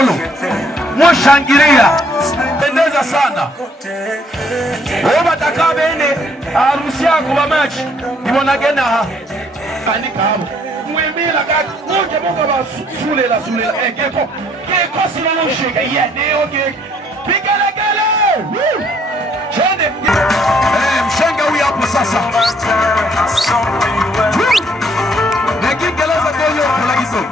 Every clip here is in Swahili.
Mulu. Mwashangilia. Pendeza sana. Oba takabene harusi yako ba match. Ibonagena ha. Andika hapo. Mwemela kati ngoje bonga ba sulela geko silo shika ne okay. Pigelegele. Chende. Mshenga huyu hapo sasa. Nekigeleza goyo kulagizo.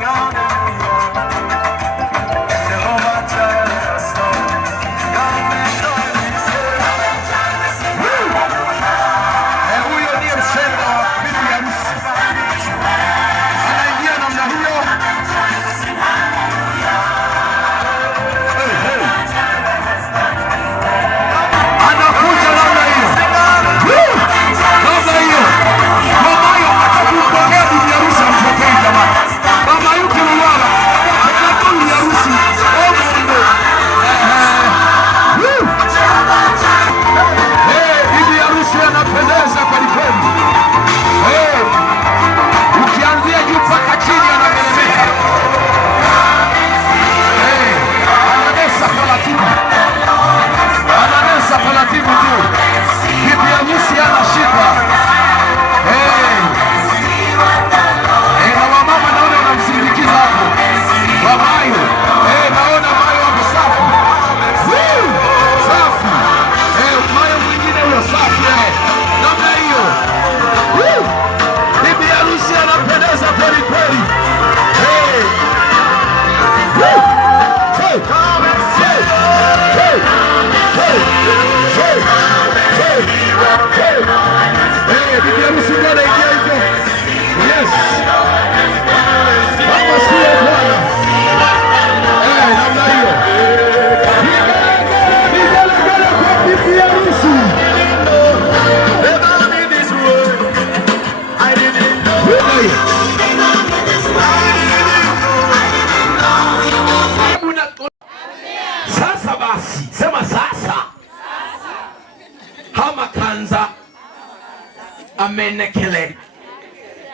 Amenekele.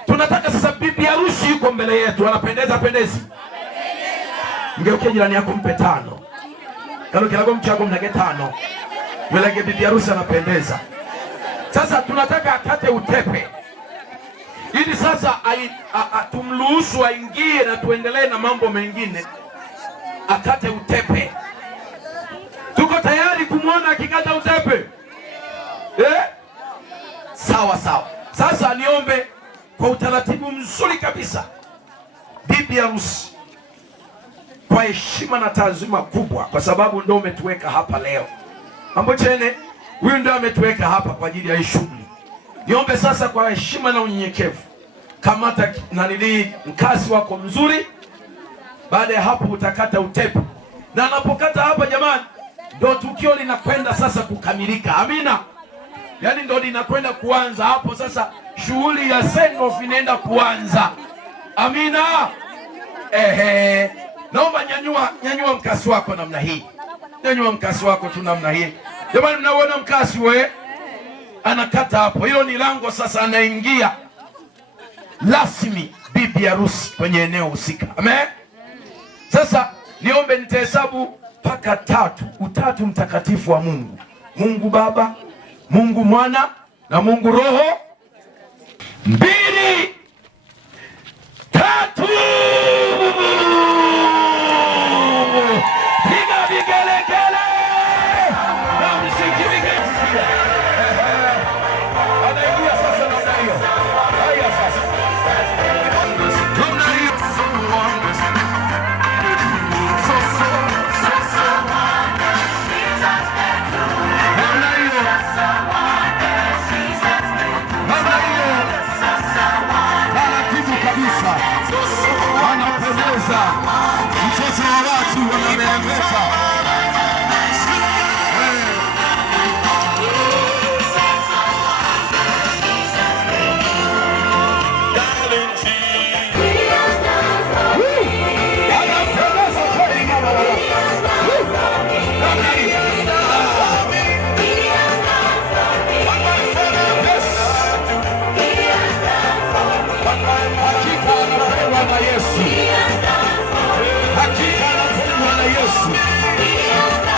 Tunataka sasa bibi harusi yuko mbele yetu, anapendeza pendezi. Ngeuke jirani yako mpe 5. Kalo kilago mchago mnage 5. Yule bibi harusi anapendeza. Sasa tunataka akate utepe. Ili sasa tumruhusu aingie na tuendelee na mambo mengine. Akate utepe. Tuko tayari kumwona akikata utepe? Sawa sawa. Sasa niombe kwa utaratibu mzuri kabisa, bibi harusi, kwa heshima na taazima kubwa, kwa sababu ndio umetuweka hapa leo. Mambo chene, huyu ndio ametuweka hapa kwa ajili ya hii shughuli. Niombe sasa kwa heshima na unyenyekevu, kamata na nili mkasi wako mzuri. Baada ya hapo utakata utepe. Na anapokata hapa jamani, ndio tukio linakwenda sasa kukamilika. Amina. Yaani ndio linakwenda kuanza hapo sasa, shughuli ya send off inaenda kuanza. Amina. Naomba nyanyua mkasi wako namna hii. Nyanyua mkasi wako tu namna hii. Jamani, mnaona mkasi anakata hapo. Hilo ni lango sasa, anaingia rasmi bibi harusi kwenye eneo husika. Amen. Sasa niombe nitahesabu mpaka 3. Utatu mtakatifu wa Mungu. Mungu Baba, Mungu Mwana na Mungu Roho. 2, 3. Piga vigelegele. Na msiki vigelegele. Anaingia sasa namna hiyo. Haya sasa. Namna hiyo. Mtoto wa watu wanameremeta. Hakika anapendwa na Yesu. Hakika anapendwa na harusi.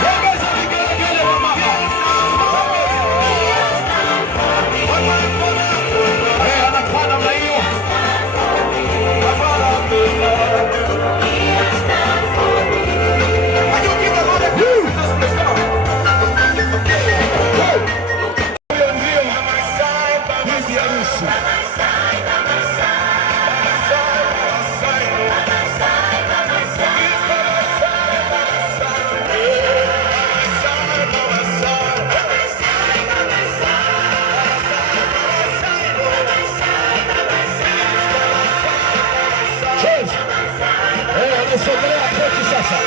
Ongeza vigelegele wa mama. Anakaa namna hiyo. Sogelea keki sasa.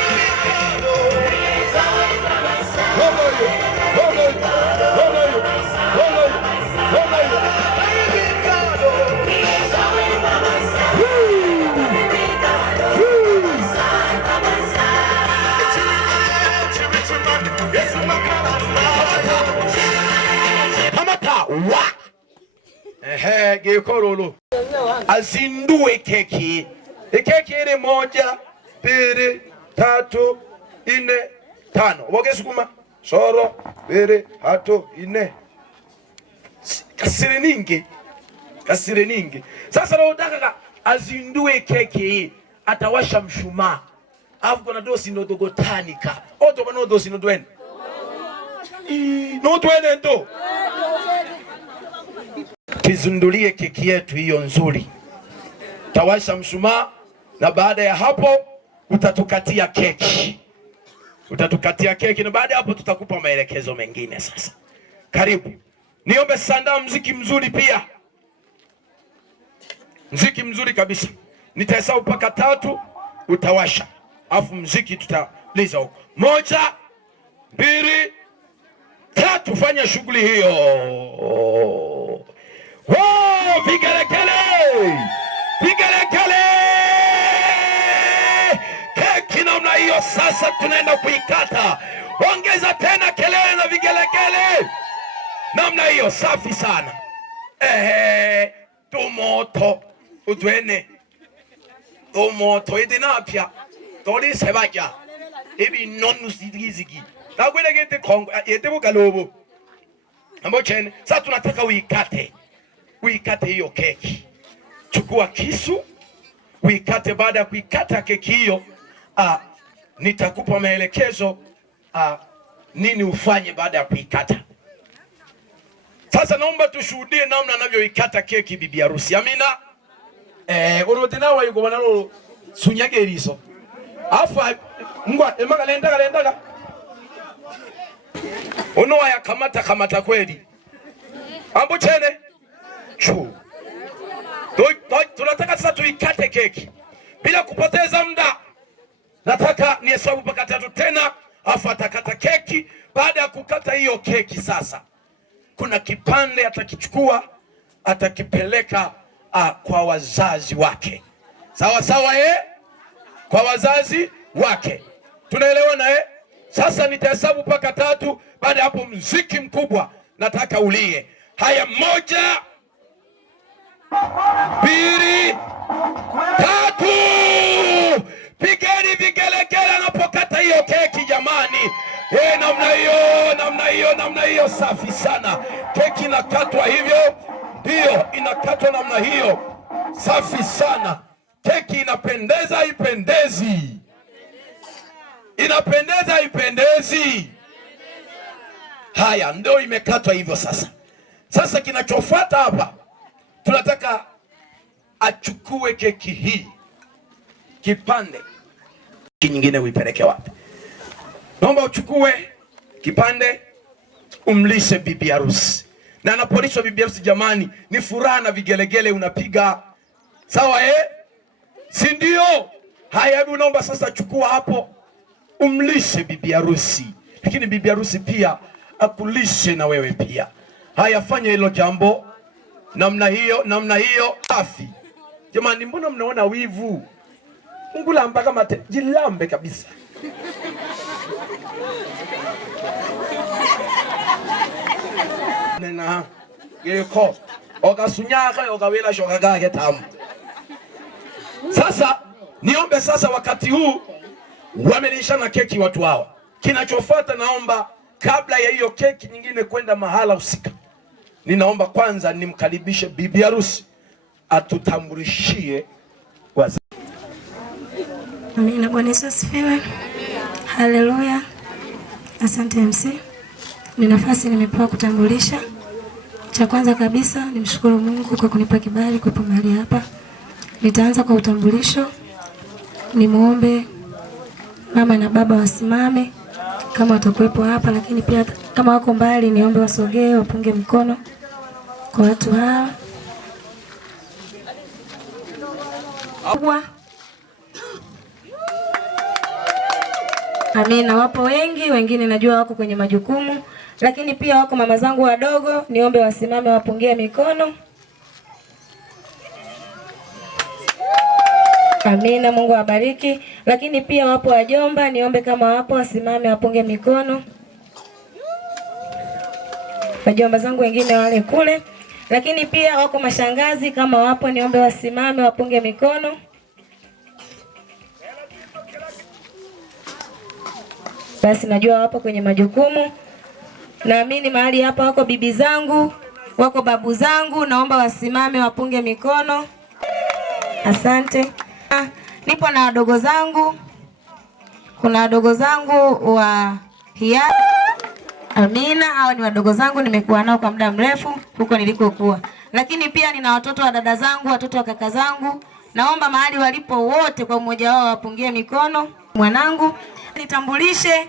Gekorolo azindue keki. Keki ile 1, 2, 3, 4, 5. Woge sukuma. Soro 2, 3, 4. Kasire ningi. Sasa nataka azindue keki, atawasha mshumaa. Alafu kuna dosi ndo dogotanika. Oto bano dosi ndo dwen. No twende ndo. Tizundulie keki yetu hiyo nzuri. Tawasha mshumaa na baada ya hapo utatukatia keki. Na baada ya hapo tutakupa maelekezo mengine sasa. Karibu. Niombe sanda muziki mzuri pia. Muziki mzuri kabisa. Nitahesabu mpaka 3 utawasha. Alafu muziki tutaliza huko. 1, 2, 3 fanya shughuli hiyo. Wow, vigelegele! Vigelegele! Keki namna hiyo sasa tunaenda kuikata. Ongeza tena kelele na vigelegele. Namna hiyo safi sana. Tumoto udwene. Tumoto idinapya. Tori sebaja. Ebi nonu zigizigi. Nakwenda gete kongo yete bugalobo. Ambo chene sasa tunataka uikate. Uikate hiyo keki. Chukua kisu, uikate. Baada ya kuikata keki hiyo, nitakupa maelekezo nini ufanye baada ya kuikata. Sasa naomba tushuhudie namna anavyoikata keki bibi harusi. Amina. Urodina wa yuko banalo sunyage riso. Afa ngwa emaga. Ono ya kamata kweli. Ambo chene. Chu. Tunataka sasa tuikate keki. Bila kupoteza muda. Nataka nihesabu mpaka 3 tena, afu atakata keki. Baada ya kukata hiyo keki sasa, kuna kipande atakichukua, atakipeleka kwa wazazi wake. Sawa sawa kwa wazazi wake. Tunaelewana Sasa nitahesabu mpaka 3, baada hapo muziki mkubwa nataka ulie. Haya, 1, 2, 3. Pigeni vigelegele anapokata hiyo keki jamani. Namna hiyo safi sana. Keki inakatwa hivyo. Ndio, inakatwa namna hiyo. Safi sana. Keki inapendeza ipendezi. Inapendeza ipendezi. Haya, ndio imekatwa hivyo sasa. Sasa kinachofuata hapa, tunataka achukue keki hii kipande nyingine uipeleke wapi? Naomba uchukue kipande umlishe bibi harusi. Na anapolishwa bibi harusi jamani, ni furaha na vigelegele unapiga. Sawa si ndio? Haya, hebu naomba sasa chukua hapo umlishe bibi harusi. Lakini bibi harusi pia akulishe na wewe pia. Haya, fanya hilo jambo namna hiyo safi. Jamani, mbona mnaona wivu? Mungu lamba kama jilambe kabisa. Nena yeko okasunyaka okawela shokaga ketamu. Sasa niombe sasa wakati huu Wamelishana keki watu hawa. Kinachofuata, naomba kabla ya hiyo keki nyingine kwenda mahala husika, ninaomba kwanza nimkaribishe bibi harusi atutambulishie wazazi. Amina. Bwana Yesu asifiwe. Haleluya. Asante MC. Ni nafasi nimepewa kutambulisha. Cha kwanza kabisa nimshukuru Mungu kwa kunipa kibali kuwepo mahali hapa. Nitaanza kwa utambulisho. Nimuombe mama na baba wasimame kama watakuwepo hapa, lakini pia kama wako mbali niombe wasogee wapunge mkono kwa watu hawa. Amina. Wapo wengi, wengine najua wako kwenye majukumu, lakini pia wako mama zangu wadogo, niombe wasimame wapungie mikono. Amina, Mungu awabariki. Lakini pia wapo wajomba, niombe kama wapo wasimame wapunge mikono. Wajomba zangu wengine wale kule. Lakini pia wako mashangazi, kama wapo niombe wasimame wapunge mikono. Basi najua wapo kwenye majukumu. Naamini mahali hapa wako bibi zangu, wako babu zangu, naomba wasimame wapunge mikono. Asante. Nipo na wadogo zangu. Kuna wadogo zangu wa hiari. Amina, hao ni wadogo zangu, nimekuwa nao kwa muda mrefu huko nilikokuwa. Lakini pia nina watoto wa dada zangu, watoto wa kaka zangu. Naomba mahali walipo wote kwa mmoja wao wapungie mikono. Mwanangu, nitambulishe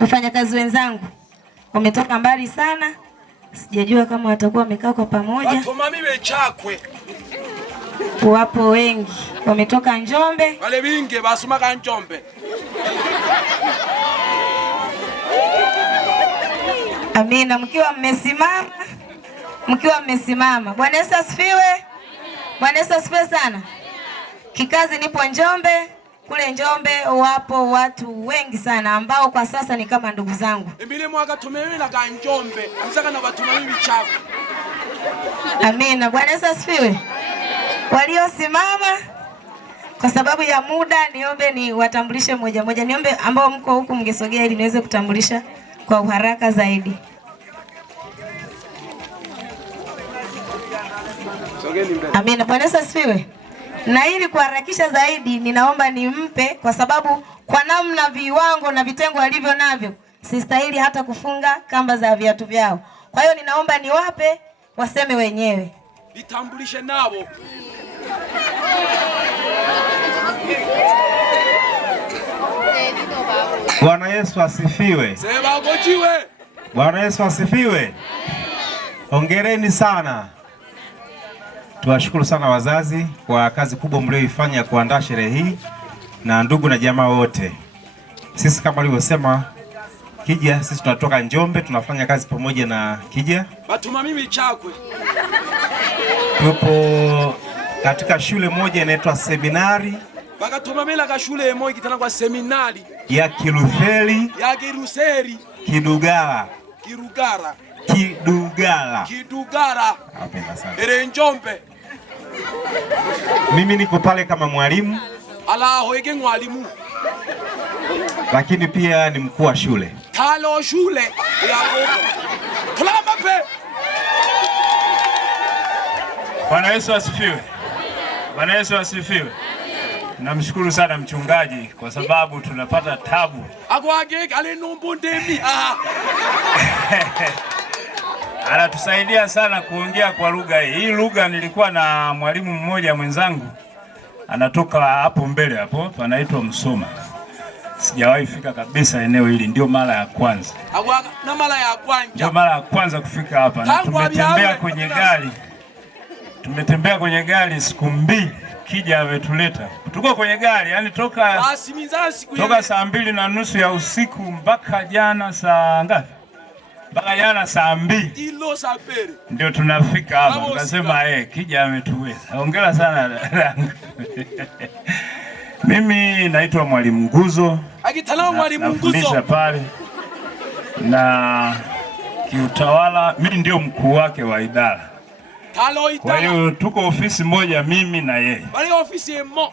wafanyakazi wenzangu. Wametoka mbali sana. Sijajua kama watakuwa wamekaa kwa pamoja. Watu mami wechakwe. Wapo wengi. Wametoka Njombe. Wale wingi basumaka Njombe. Amina, mkiwa mmesimama. Mkiwa mmesimama. Bwana Yesu asifiwe. Bwana Yesu asifiwe sana. Kikazi nipo Njombe. Kule Njombe wapo watu wengi sana ambao kwa sasa ni kama ndugu zangu. Mbili mwaka tumewila ka Njombe. Amsaka na watu mimi chako. Amina. Bwana Yesu asifiwe. Waliosimama kwa sababu ya muda niombe ni watambulishe moja moja. Niombe ambao mko huku mngesogea ili niweze kutambulisha kwa uharaka zaidi. Amina. Bwana Yesu asifiwe. Na ili kuharakisha zaidi ninaomba nimpe, kwa sababu kwa namna viwango na vitengo alivyo navyo sistahili hata kufunga kamba za viatu vyao. Kwa hiyo ninaomba niwape waseme wenyewe. Nitambulishe nao. Bwana Yesu asifiwe. Sema gojiwe. Bwana Yesu asifiwe. Hongereni sana. Tuwashukuru sana wazazi kwa kazi kubwa mlioifanya kuandaa sherehe hii, na ndugu na jamaa wote. Sisi kama alivyosema Kija, sisi tunatoka Njombe, tunafanya kazi pamoja na Kija. Batuma mimi chakwe. Tupo katika shule moja inaitwa seminari. Bakatuma mela ka shule moja kitana kwa seminari ya Kilutheri. Ya Kiruseri. Kidugara. Kirugara. Kidugara. Kidugara. Napenda sana. Ere Njombe. Mimi niko pale kama mwalimu. Ala hoege mwalimu. Lakini pia ni mkuu wa shule. Talo shule ya Kongo. Tulamape. Bwana Yesu asifiwe. Bwana Yesu asifiwe. Namshukuru sana mchungaji kwa sababu tunapata tabu. Agwage alinumbu ndemi. Anatusaidia sana kuongea kwa lugha hii. Hii lugha nilikuwa na mwalimu mmoja mwenzangu anatoka hapo mbele hapo, anaitwa Msoma. Sijawahi fika kabisa eneo hili, ndio mara ya kwanza. Agwaga na mara ya kwanza. Ndio mara ya kwanza kufika hapa, na tumetembea kwenye gari. Tumetembea kwenye gari siku mbili. Kija ametuleta. Tuko kwenye gari, yani toka saa 2:30 ya usiku mpaka jana saa ngapi? Mpaka jana saa 2. Ndio tunafika hapa. Nikasema Kija ametuweza. Hongera sana dadangu. Mimi naitwa Mwalimu Nguzo. Akitana Mwalimu Nguzo pale. Na kiutawala mimi ndio mkuu wake wa idara. Kwa hiyo tuko ofisi moja mimi na yeye. Bali ofisi mo.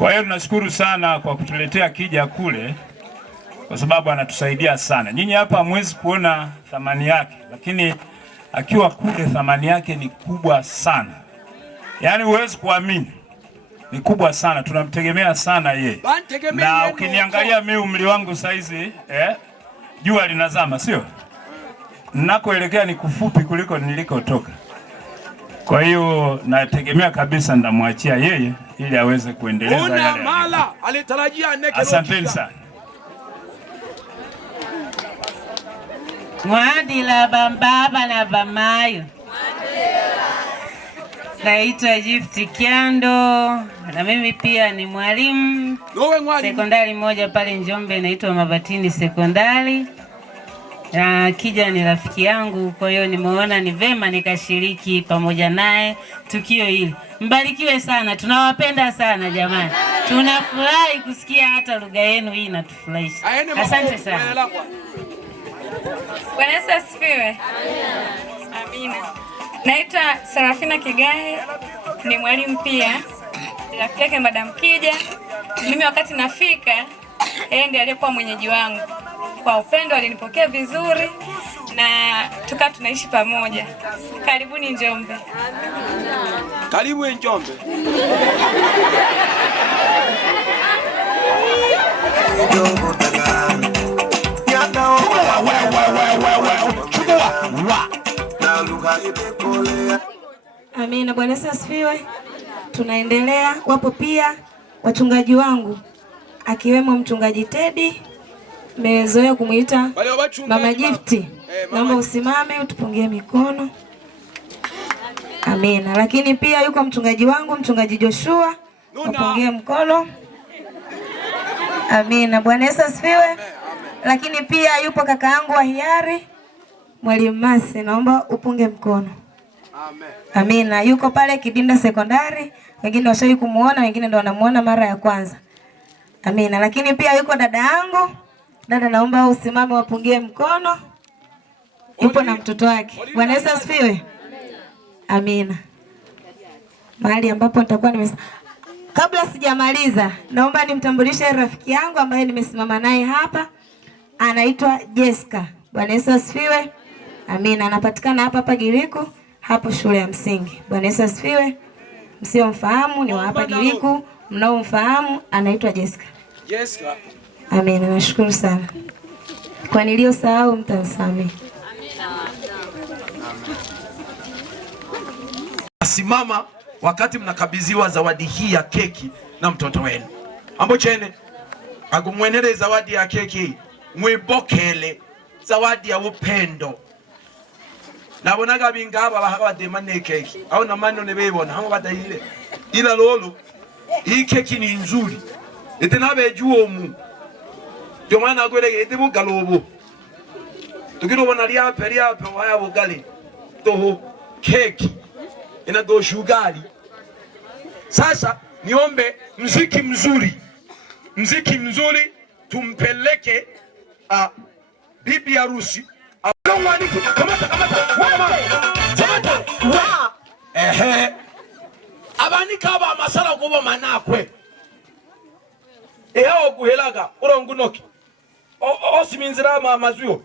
Kwa hiyo tunashukuru sana kwa kutuletea Kija kule, kwa sababu anatusaidia sana. Nyinyi hapa hamwezi kuona thamani yake, lakini akiwa kule thamani yake ni kubwa sana. Yaani huwezi kuamini. Ni kubwa sana, tunamtegemea sana yeye. Na ukiniangalia mimi umri wangu saizi, jua linazama, sio? Ninakoelekea ni kufupi kuliko nilikotoka. Kwa hiyo nategemea kabisa ndamwachia yeye ili aweze kuendeleza yale. Asanteni sana. Mwadila bambaba na bamayo. Naitwa Gift Kyando na mimi pia ni mwalimu sekondari moja pale Njombe, naitwa Mabatini Sekondari. Na Kija ni rafiki yangu, kwa hiyo nimeona ni vema nikashiriki pamoja naye tukio hili. Mbarikiwe sana, tunawapenda sana jamani. Tunafurahi kusikia hata lugha yenu hii inatufurahisha. Asante sana. Bwana Yesu asifiwe. Amina. Naitwa Sarafina Kigahe, ni mwalimu pia, rafiki yake Madam Kija. Mimi wakati nafika, yeye ndiye aliyekuwa mwenyeji wangu. Kwa upendo alinipokea vizuri na tukawa tunaishi pamoja. Karibuni Njombe. Karibu Njombe. Amina. Bwana Yesu asifiwe. Tunaendelea. Wapo pia wachungaji wangu akiwemo mchungaji Teddy, mezoea kumuita Mama Gift. Naomba usimame utupungie mikono. Amina. Lakini pia yuko mchungaji wangu mchungaji Joshua, upungie mkono. Amina. Bwana Yesu asifiwe. Lakini pia yupo kaka yangu wa hiari Mwalimu Mase, naomba upunge mkono. Amina. Yuko pale Kidinda Sekondari, wengine washawahi kumuona, wengine ndo wanamuona mara ya kwanza. Amina. Lakini pia yuko dada yangu. Dada, naomba usimame wapungie mkono. Yupo na mtoto wake. Bwana Yesu asifiwe. Amina. Mahali ambapo nitakuwa kabla sijamaliza, naomba nimtambulishe rafiki yangu ambaye nimesimama naye hapa. Anaitwa Jessica. Bwana Yesu asifiwe. Amina. Anapatikana hapa Giriku, hapo shule ya msingi. Bwana Yesu asifiwe. Msiomfahamu ni wa hapa Giriku, mnaomfahamu anaitwa Jessica. Jessica. Amina. Nashukuru sana. Kwa niliyosahau mtanisamehe. Simama wakati mnakabidhiwa zawadi hii ya keki na mtoto wenu. Ambo chene agumwenele zawadi ya keki, mwibokele zawadi ya upendo. Nabonaga bingaba bahabademane keki au na mano nebebona hamwe badayile ila lolo hii keki ni nzuri etenabe juomu ndio maana agwelege etibu galobo tukirobona liape waya bugali toho keki inago shugali. Sasa niombe mziki mzuri tumpeleke bibi harusi. Abanika aba masala kubo manakwe eho guhelaga urongunoki osiminzira mazwi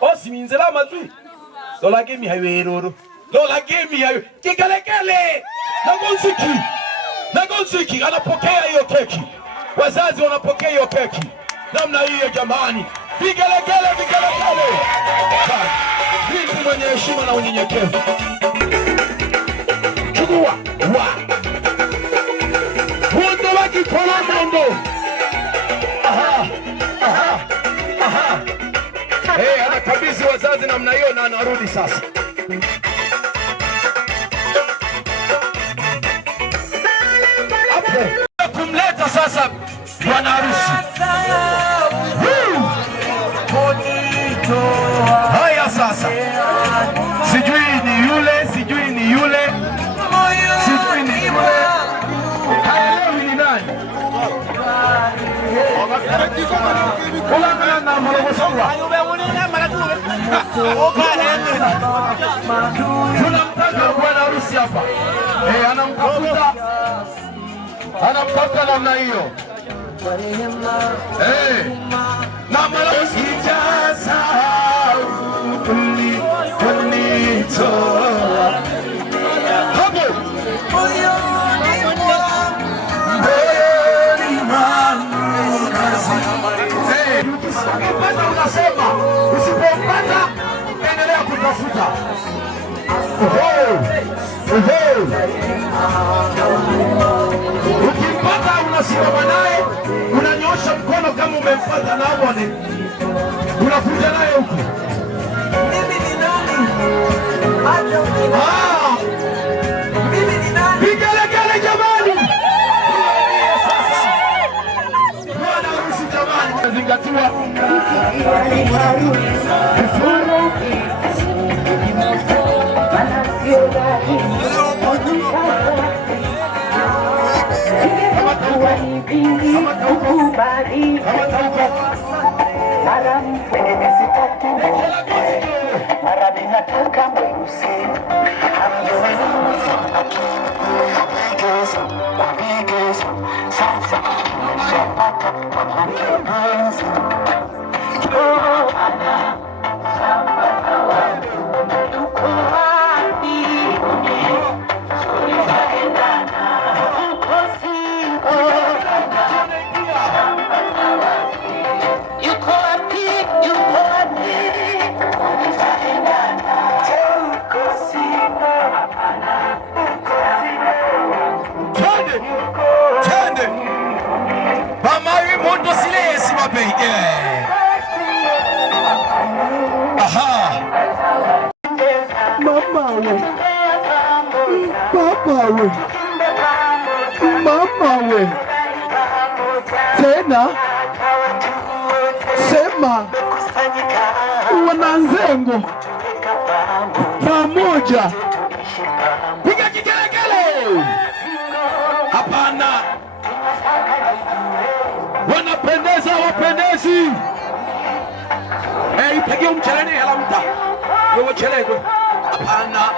osiminzira mazwi lola gemi haweroro lola gemi hayo kikelekele nagonziki anapokea hiyo keki, wazazi wanapokea hiyo keki namna hiyo jamani. Vigelegele. Binti mwenye heshima na unyenyekevu. Chukua. Wote wakikola mondo. Anakabidhi wazazi namna hiyo na anarudi sasa. Kumleta sasa bwana harusi. Haya sasa, sijui ni yule haelewi ni nani. Tunamtaka bwana harusi hapa. Anamtafuta anamtafuta namna hiyo. Na mara sijasahau uliponitoa hapo moyoni mwangu kazi. Ukipata unasema, usipopata endelea kutafuta. Ukimpata unasimama naye, unanyosha mkono kama umempata, na bwana unakuja naye huko. Mimi ni nani? Mimi ni nani? Vigelegele jamani! Bwana harusi jamani, zingatiwa. Mama we tena sema wananzengo pamoja, piga kigelegele. Hapana, wanapendeza wapendezi. Ipigie mcheleni hela mta wewe chelego. Hapana,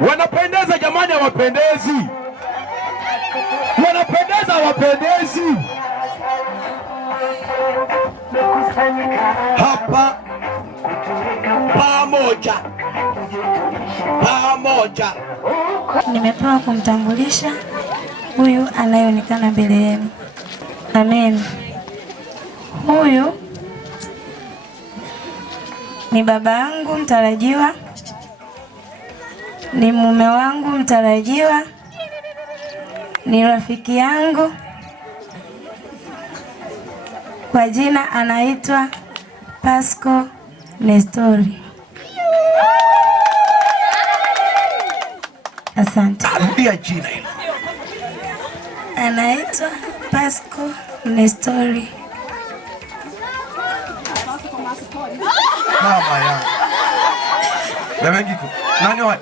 wanapendeza jamani, wapendezi wanapendeza wapendezi. Hapa pamoja pamoja. Nimepewa kumtambulisha huyu anayeonekana mbele yenu. Amen. Huyu ni baba yangu mtarajiwa, ni mume wangu mtarajiwa, ni rafiki yangu. Kwa jina anaitwa Pasco Nestori. Asante. Arudia jina hilo. Anaitwa Pasco Nestori. Mama yangu. Bebengiko. Nani wa?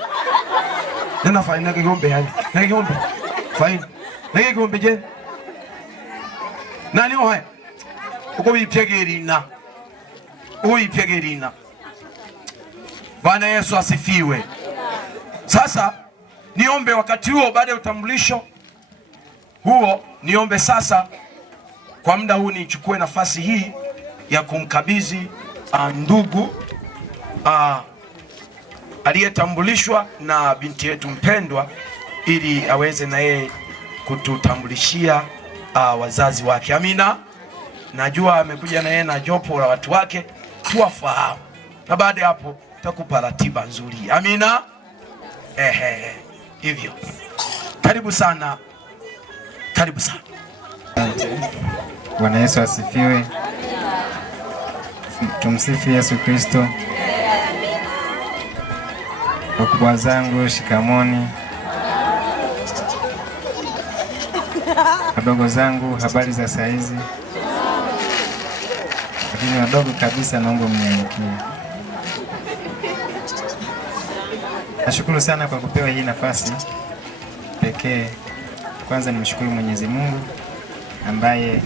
Nina faini na kigombe hali. Na kigombe. Faini. Na kigombe je? Nani wa? Uko bipyegerina. Uipyegerina. Bwana Yesu asifiwe. Sasa niombe wakati huo, baada ya utambulisho huo, niombe sasa kwa muda huu nichukue nafasi hii ya kumkabidhi ndugu aliyetambulishwa na binti yetu mpendwa, ili aweze na yeye kututambulishia wazazi wake. Amina. Najua amekuja na yeye na jopo la watu wake, tuwafahamu, na baada ya hapo takupa ratiba nzuri. Amina. Hivyo karibu sana, karibu sana. Bwana Yesu asifiwe. Tumsifu Yesu Kristo. Wakubwa zangu shikamoni, wadogo zangu habari za saizi, lakini wadogo kabisa naomba mnyenyekie. Nashukuru sana kwa kupewa hii nafasi pekee. Kwanza nimshukuru Mwenyezi Mungu ambaye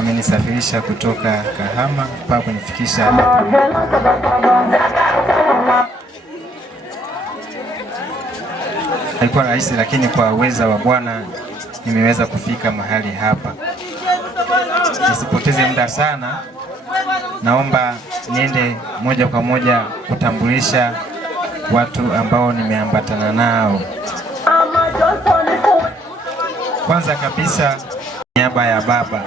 amenisafirisha kutoka Kahama mpaka kunifikisha hapa. Haikuwa rahisi, lakini kwa uweza wa Bwana nimeweza kufika mahali hapa. Nisipoteze muda sana, naomba niende moja kwa moja kutambulisha watu ambao nimeambatana nao. Kwanza kabisa, niaba ya baba,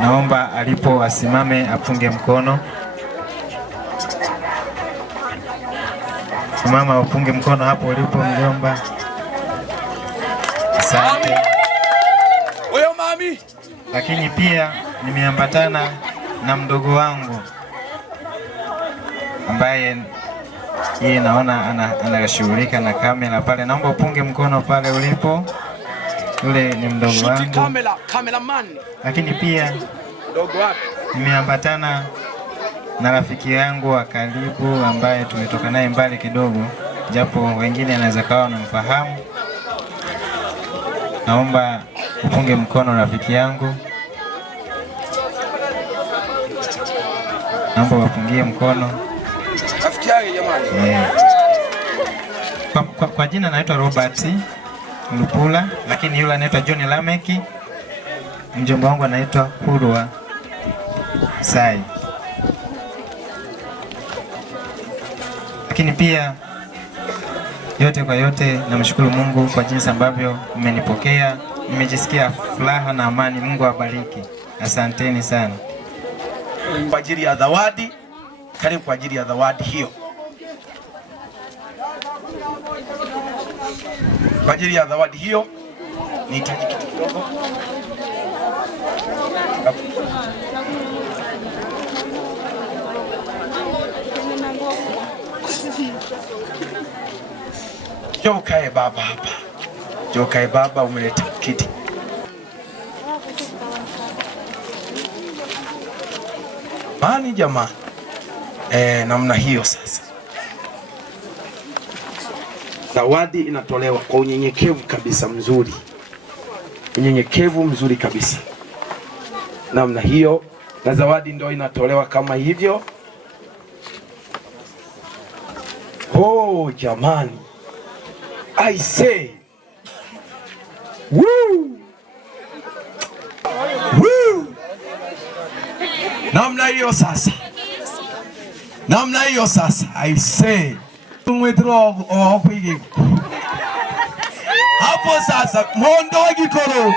naomba alipo asimame apunge mkono. Mama, upunge mkono hapo ulipo mjomba. Asante. Oyo mami. Lakini pia nimeambatana na mdogo wangu ambaye yeye naona anashughulika na kamera pale. Naomba upunge mkono pale ulipo. Yule ni mdogo wangu. Lakini pia mdogo wake nimeambatana na rafiki yangu wa karibu ambaye tumetoka naye mbali kidogo, japo wengine anaweza kawa wanamfahamu. Naomba upunge mkono rafiki yangu. Naomba wapungie mkono. Rafiki yake jamani. Kwa jina naitwa Robert Lupula, lakini yule anaitwa John Lameki. Mjomba wangu anaitwa Kurwa Sai. Lakini pia yote kwa yote namshukuru Mungu kwa jinsi ambavyo umenipokea. Nimejisikia furaha na amani. Mungu awabariki. Asanteni sana. Kwa ajili ya zawadi, karibu kwa ajili ya zawadi hiyo. Kwa ajili ya zawadi hiyo nihitaji kitu kidogo. Njoo kae baba hapa. Njoo kae baba, umeleta kiti. Mani jamani. Namna hiyo sasa. Zawadi inatolewa kwa unyenyekevu kabisa mzuri. Unyenyekevu mzuri kabisa. Namna hiyo, na zawadi ndio inatolewa kama hivyo. Oh jamani. I say. Woo! Woo! Namna hiyo sasa. Namna hiyo sasa. I say. Hapo sasa mondo wa gikoro.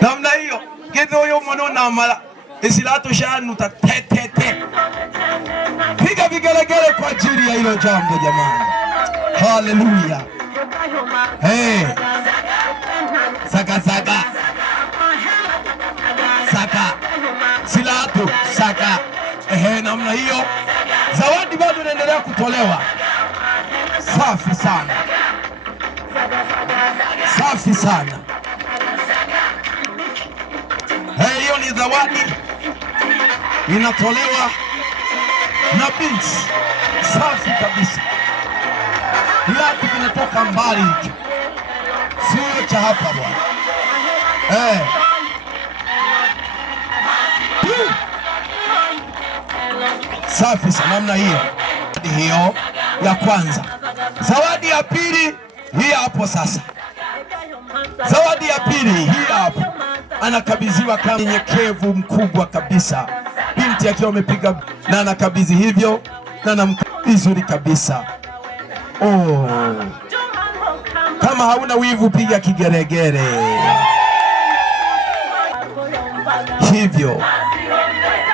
Namna hiyo. Gedo yo mono na mala. Isilato shanu ta te. Piga vigelegele kwa ajili ya hilo jambo jamani. Hallelujah. Hey. Saka. Silato saka. Namna hiyo. Zawadi bado inaendelea kutolewa. Safi sana. Safi sana. Hiyo ni zawadi inatolewa na binti. Safi kabisa. Kiatu kinatoka mbali hicho. Sio cha hapa bwana. Safi sana namna hiyo. Hiyo ya kwanza. Zawadi ya pili hii hapo sasa. Zawadi ya pili hii hapo. Anakabidhiwa kama nyenyekevu mkubwa kabisa. Binti akiwa amepiga na anakabidhi hivyo na vizuri kabisa. Oh. Kama hauna wivu piga kigeregere. Hivyo.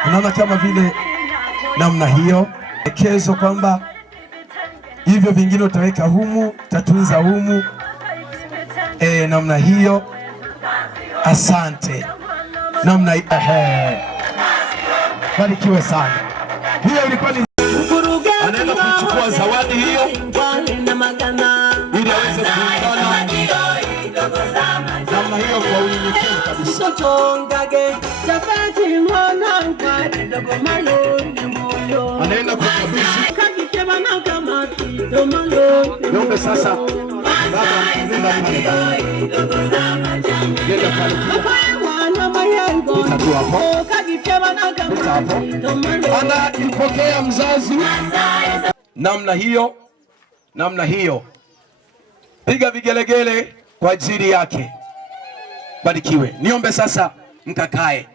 Unaona kama vile namna hiyo. Ekezo kwamba hivyo vingine utaweka humu, tatunza humu. Namna hiyo. Asante. Namna barikiwe sana. Hiyo ilikuwa ni anaenda kuchukua zawadi hiyo ili aweze kuungana namna hiyo kwa unyenyekevu kabisa. Anaenda kukabidhi. Niombe sasa baba Anaipokea mzazi namna hiyo. Piga vigelegele kwa ajili yake. Barikiwe. Niombe sasa mkakae.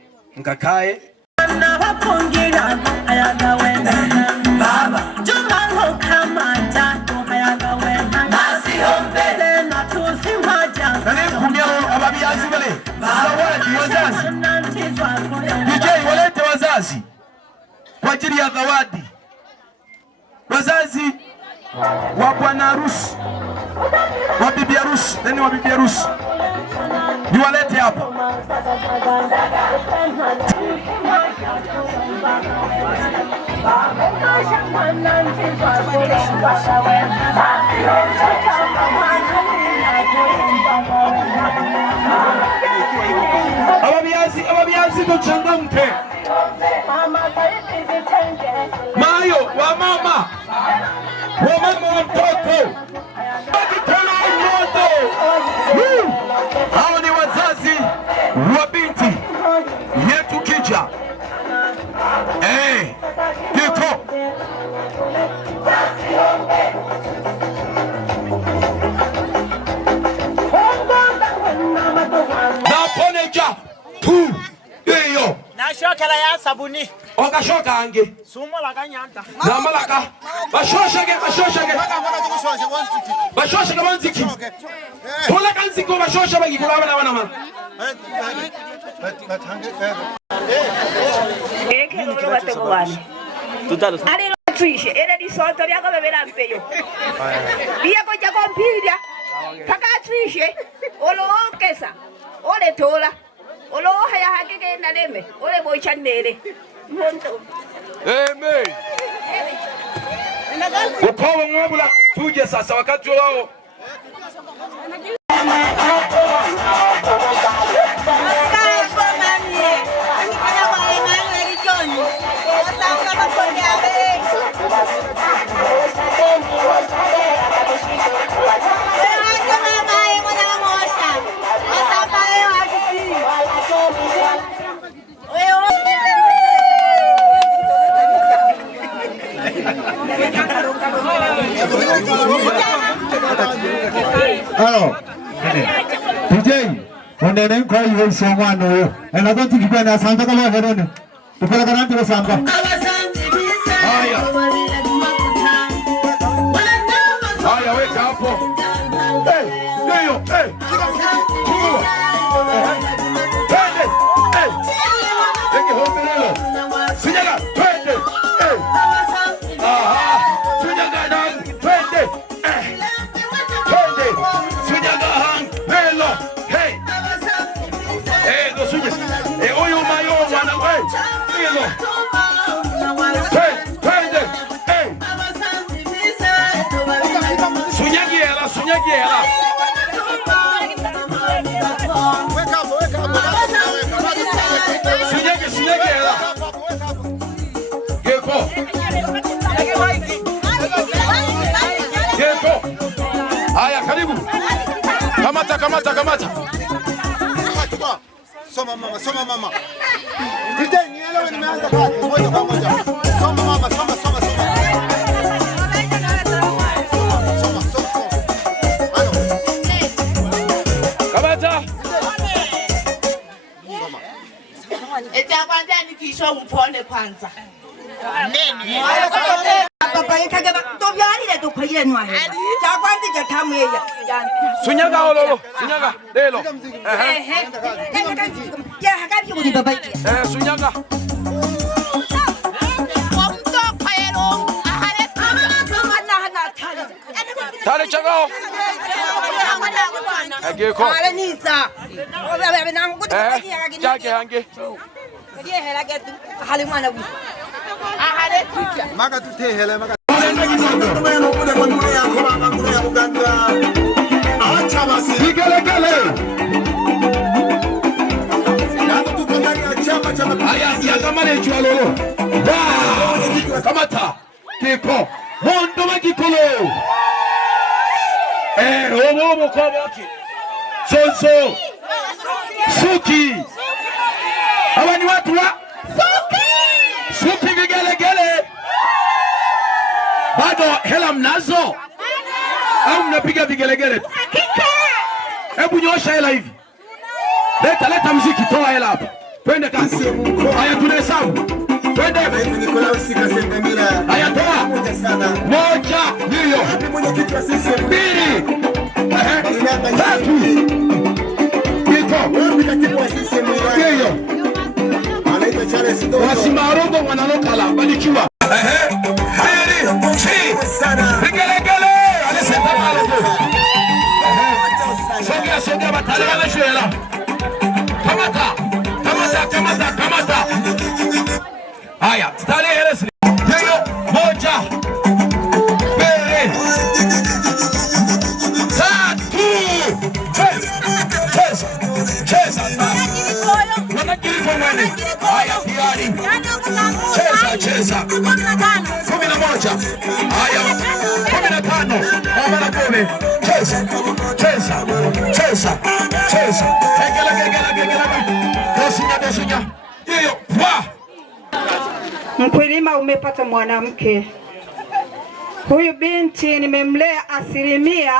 DJ walete wazazi kwa ajili ya zawadi. Wazazi wa bwana harusi, wa bibi harusi, wa bibi harusi niwalete hapa. Ababiazi tuchangamke. Mayo wa mama wa mtoto. Hao ni wazazi wa binti yetu Kija. Kiko naponeja tu hiyo nashokela ya sabuni okashoka ange sumo la kanyanta zamalaka bashoshage wanziki tola kanziko bashosha bagikula abana mama ekelo batego bani ali trishe era di sotto ya come verá peyo dia ko ja kompira paka trishe olo kesa ole tola olo haya hakike na leme ole boichanere monto amen. Ukawa ngabula tuje sasa wakati wao. Hello. DJ, ondene kwa hiyo songwano huyo. Ena tukikwa na samba kama herone. Tukala garanti wa samba. Haya weka hapo. Ndio. Twende. Leke hombelelo. Sijaga, twende. Aha. Sijaga dan, twende. Twende. Sijaga hang, melo. Hey. Ndo suje. Huyu mayo mwana wewe. Melo. Twende. Sunyagiela. Sunyagiela. Geko. Haya karibu. Kamata. Soma mama. DJ nielewe nimeanza kazi moja kwa moja. Soma mama, soma. Kamata. kwanza nikisho upone kwanza. Nene. Papa yekaga tobyalire dukoyire nwahe. Cyakwanza cyatamu yeya. Sunyaga ololo, sunyaga lelo. Ya hakabi kuri baba. Sunyaga. Tale chagao. Ageko. Ale nisa. Obe nangu kuti Jake hange. Ye hela getu hali mwana wi. Ahale kucha. Maka tutehele maka. Acha basi. Vigelegele. Haya siakamane chwalolo. Kamata. Kiko. Mondo magikolo. Omo koboki. Sonso. Suki. Hawa ni watu wa Suki vigelegele. Bado hela mnazo? Au mnapiga vigelegele tu? Hebu nyosha hela hivi. Leta muziki, toa hela hapa. Twende kazi. Haya tunahesabu. Twende. Haya toa. Moja, hiyo. Mbili. Tatu. Hiyo. Wasimarongo wanalokala balikiwa. Vigelegele. Alisema malo. Sogea batale wala shwela. Kamata. Haya, stale helesi. Hiyo moja. Mbili. Tatu. Cheza. Wanakiri kwa mwene. Haya, tayari. Cheza. 11. Haya. 15. Mama kome. Cheza. Egela. Hiyo. Mkulima umepata mwanamke. Huyu binti nimemlea asilimia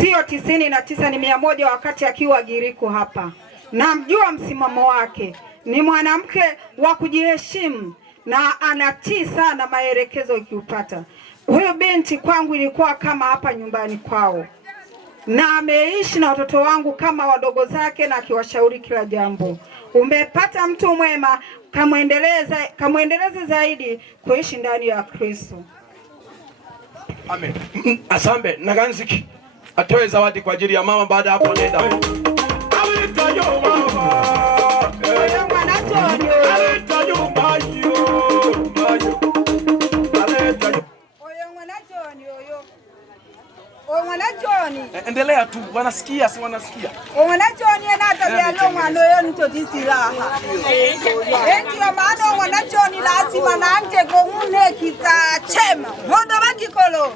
sio 99 ni 100 wakati akiwa Giriko hapa. Namjua msimamo wake. Ni mwanamke wa kujiheshimu na anatii sana maelekezo ukiupata. Huyu binti kwangu ilikuwa kama hapa nyumbani kwao. Na ameishi na watoto wangu kama wadogo zake na akiwashauri kila jambo. Umepata mtu mwema, kamwendeleze zaidi kuishi ndani ya Kristo. Amen. Asambe naganziki atoe zawadi kwa ajili ya mama. Baada hapo nenda. Endelea tu, wanasikia si wanasikia. Wanachoni na tabia lo mwana yo nitotisi raha. Ndio maana wanachoni lazima na anje gomune kita chema. Hondo bagikolo.